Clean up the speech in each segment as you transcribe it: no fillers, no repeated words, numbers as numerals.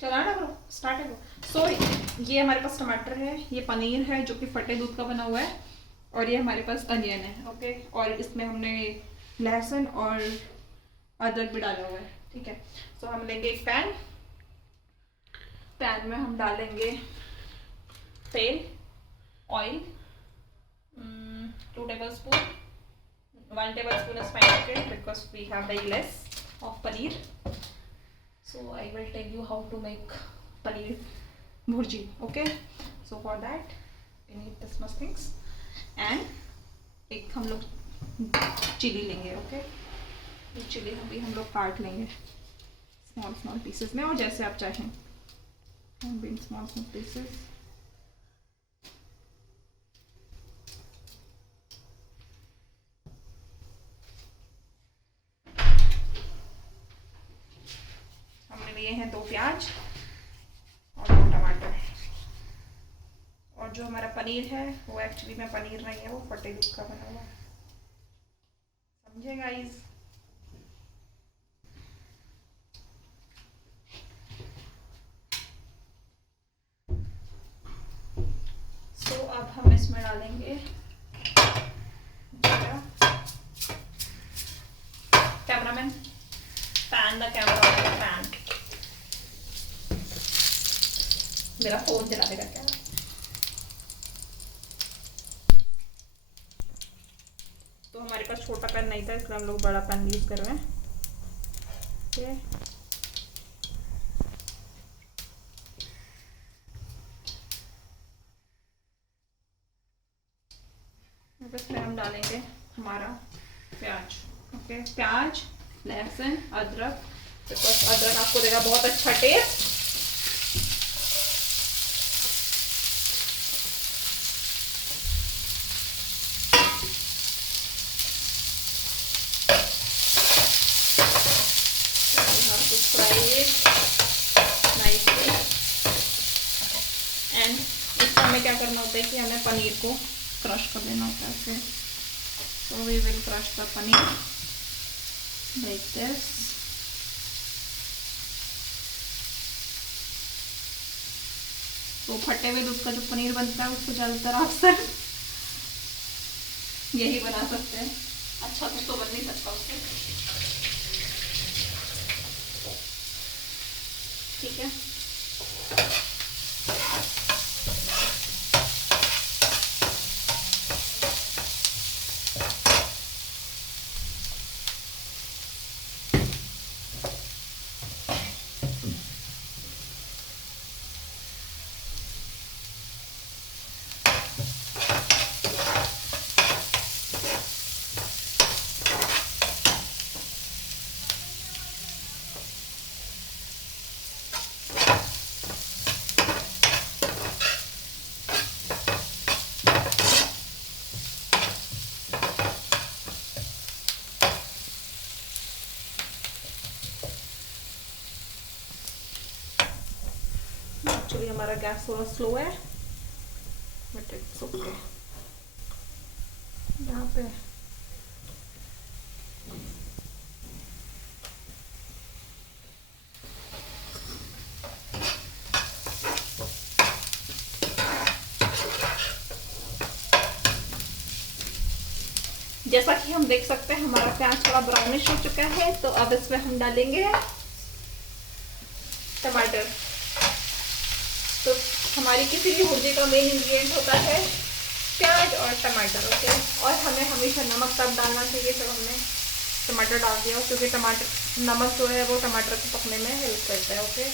चलाना करो, स्टार्ट है वो। सो ये हमारे पास टमाटर है, ये पनीर है जो कि फटे दूध का बना हुआ है, और ये हमारे पास अनियन है। ओके, और इसमें हमने लहसुन और अदरक भी डाला हुआ है। ठीक है, सो हम लेंगे एक पैन। पैन में हम डालेंगे तेल, ऑयल, 2 tablespoon, 1 tablespoon is fine, okay, because we have very less of paneer. So I will tell you how to make paneer bhurji. Okay, so for that we need this much things, and एक हम लोग चिली लेंगे। ओके, ये चिली हम लोग काट लेंगे small small pieces में, और जैसे आप चाहें स्मॉल स्मॉल पीसेस। हमने लिए हैं 2 प्याज और 2 टमाटर, और जो हमारा पनीर है वो एक्चुअली में पनीर नहीं है, वो फटे दूध का बना हुआ है। समझे गाइस? तो अब हम इसमें डालेंगे cameraman, pan the camera, pan मेरा फोन चला देगा क्या? तो हमारे पास छोटा पैन नहीं था, इसलिए हम लोग बड़ा पैन यूज कर रहे हैं। ठीक है, इसमें हम डालेंगे हमारा प्याज। ओके, प्याज, लहसुन, अदरक, बिकॉज अदरक आपको देगा बहुत अच्छा टेस्ट। एंड इसमें हमें क्या करना होता है कि हमें पनीर को क्रश कर देना होता है। फिर so we will crush the paneer like this. तो फटे हुए दूध का जो पनीर बनता है उसको ज़्यादातर आप सर यही बना सकते हैं, अच्छा कुछ तो बन नहीं सकता उससे। ठीक है, एक्चुअली हमारा गैस थोड़ा स्लो है, बट इट्स ओके। यहाँ पे जैसा कि हम देख सकते हैं हमारा प्याज थोड़ा ब्राउनिश हो चुका है, तो अब इसमें हम डालेंगे टमाटर। तो हमारी किसी भी भुर्जी का मेन इंग्रेडिएंट होता है प्याज और टमाटर। ओके, और हमें हमेशा नमक तब डालना चाहिए जब हमने टमाटर डाल दिया, क्योंकि टमाटर, नमक जो है वो टमाटर को पकने में हेल्प करता है। Okay,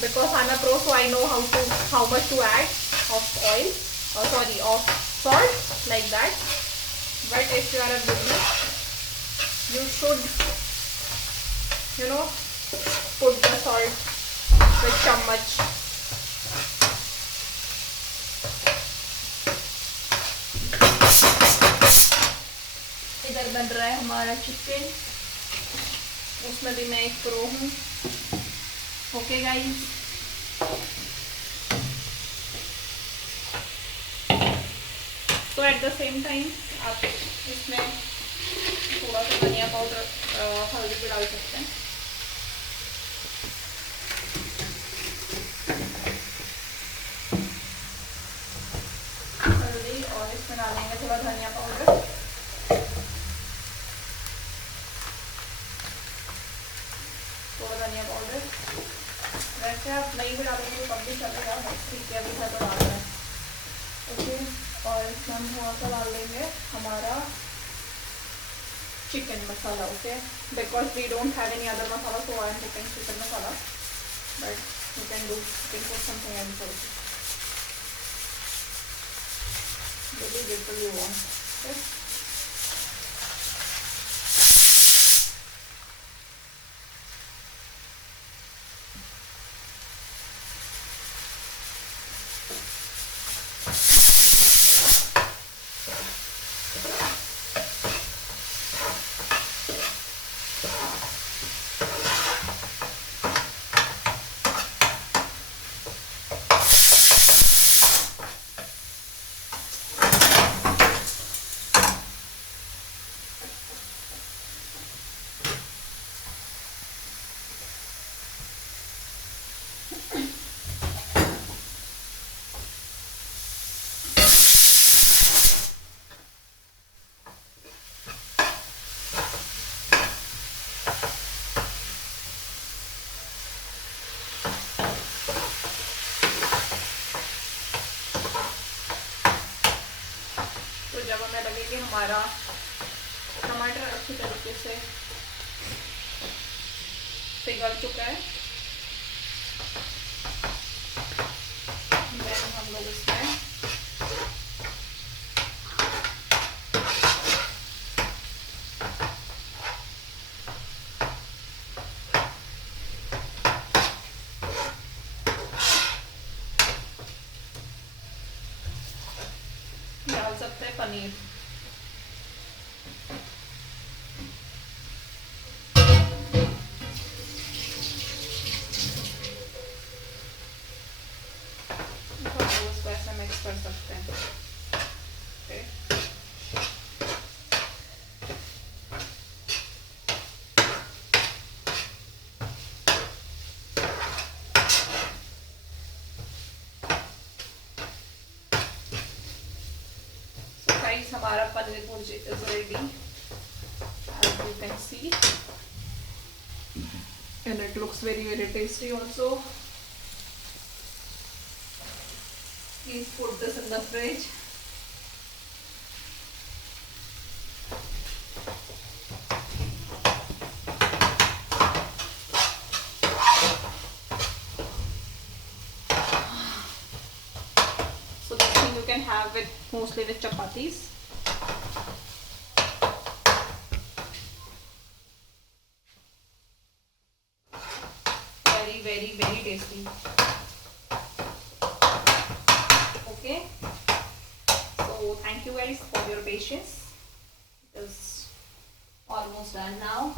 because I am a pro, so I know how much to add of oil, और sorry of salt, like that. But if you are a beginner, you should, you know, put the salt with चम्मच। इधर बन रहा है हमारा चिकन, उसमें भी मैं एक प्रो हूँ। ओके गाइस, तो एट द सेम टाइम आप इसमें थोड़ा सा धनिया पाउडर, हल्दी भी डाल सकते हैं। थोड़ा धनिया पाउडर, वैसे आप नहीं भी डालोगे तो तब भी चलेगा, ठीक है अभी तो डाल रहे हैं। ओके, और इसमें हम थोड़ा सा डाल देंगे हमारा chicken masala. Okay, because we don't have any other masala, so I am putting chicken masala, but you can put something else also. Really little you want. Okay. जब हमें लगे कि हमारा टमाटर अच्छी तरीके से पिघल चुका है, देन हम लोग इसमें डाल सकते हैं पनीर। उसको ऐसे मिक्स कर सकते हैं। okay. Guys, हमारा पनीर bhurji is ready, as you can see, and it looks very tasty also. Please put this in the fridge. So this thing you can have it mostly with chapatis. Very tasty. Okay, so thank you guys for your patience. It is almost done now.